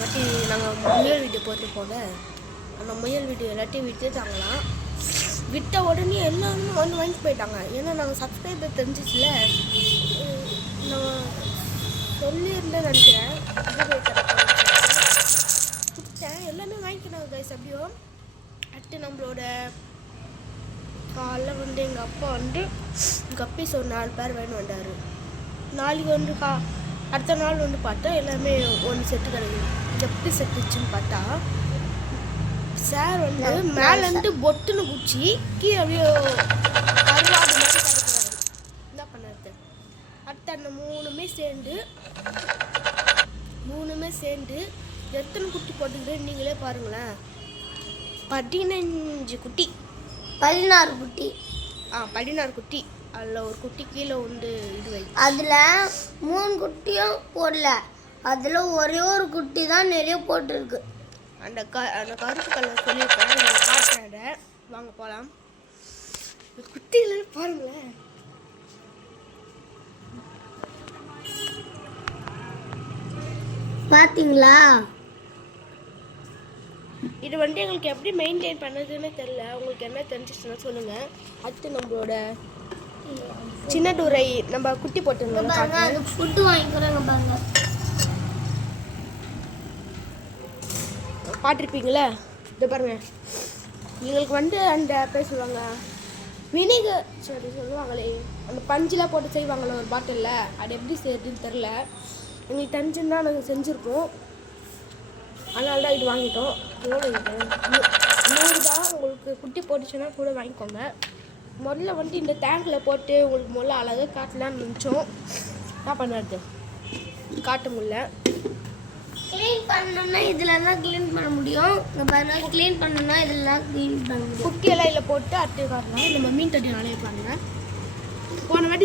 வாட்டி நாங்கள் முயல் வீடியோ போட்டிருப்போம்ல, அந்த முயல் வீடியோ எல்லாத்தையும் விட்டுட்டாங்களாம். விட்ட உடனே எல்லாரும் வாங்கிட்டு போயிட்டாங்க. ஏன்னா நாங்கள் சப்ஸ்கிரைபர் தெரிஞ்சிச்சுல, நான் சொல்லியிருந்தேன் நினைக்கிறேன். கொடுத்தேன், எல்லாமே வாங்கிக்கிறாங்க கைஸ். அப்படியோ அடுத்து நம்மளோட காலைல எங்கள் அப்பா கப்பீஸ் ஒரு 4 பேர் வேணும் வந்தார். நாளைக்கு அடுத்த நாள் பார்த்தா எல்லாமே ஒன்று செட்டு கிடைக்குது. எப்படி செட்டுச்சுன்னு பார்த்தா சார் மேலேருந்து பொட்டுன்னு குச்சி கீழே அப்படியே கருவாடு மாதிரி கிடைக்கிறாரு. என்ன பண்ணுறது? அடுத்து அந்த மூணுமே சேர்ந்து எத்தனை குட்டி போட்டுக்கிறேன் நீங்களே பாருங்களேன். 15 குட்டி, 16 குட்டி. 16 குட்டி. அதில் ஒரு குட்டி கீழே இதுவை. அதில் 3 குட்டியும் போடல, அதில் ஒரே ஒரு குட்டி தான் நிறைய போட்டிருக்கு. அந்த கருப்பு கலர் சொல்லியிருப்பேன், காட்டுறேன். வாங்க போகலாம். குட்டிகளை பாருங்களேன். பார்த்தீங்களா? இது எங்களுக்கு எப்படி மெயின்டைன் பண்ணுறதுன்னு தெரியல. உங்களுக்கு என்ன தெரிஞ்சிச்சுன்னா சொல்லுங்கள். அடுத்து நம்மளோட சின்னதுரை நம்ம குட்டி போட்டுருந்தோம். ஃபுட்டு வாங்கிக்கிறாங்க பாருங்க. பார்த்துருப்பீங்களே, இதை பாருங்க. எங்களுக்கு அந்த பேர் சொல்லுவாங்க வினிகர் சொல்லுவாங்களே, அந்த பஞ்சிலாம் போட்டு செய்வாங்களே ஒரு பாட்டிலில், அது எப்படி செய்யறதுன்னு தெரில. எங்களுக்கு தெரிஞ்சுன்னா நாங்கள் செஞ்சுருப்போம். அதனால தான் இது வாங்கிட்டோம். எவ்வளோ இது? 100 தான். உங்களுக்கு குட்டி போட்டுச்சுன்னா கூட வாங்கிக்கோங்க. முதல்ல இந்த டேங்கில் போட்டு உங்களுக்கு முதல்ல அழகாக காட்டலான்னு நினச்சோம். என்ன பண்ணுறது, காட்ட முடியல. க்ளீன் பண்ணணும்னா இதில் தான் க்ளீன் பண்ண முடியும். க்ளீன் பண்ணணும்னா இதெல்லாம் க்ளீன் பண்ண முடியும். குட்டியெல்லாம் இதில் போட்டு அடுத்து காட்டலாம். நம்ம மீன் தட்டி நாளே பாருங்கள். போன வாட்டி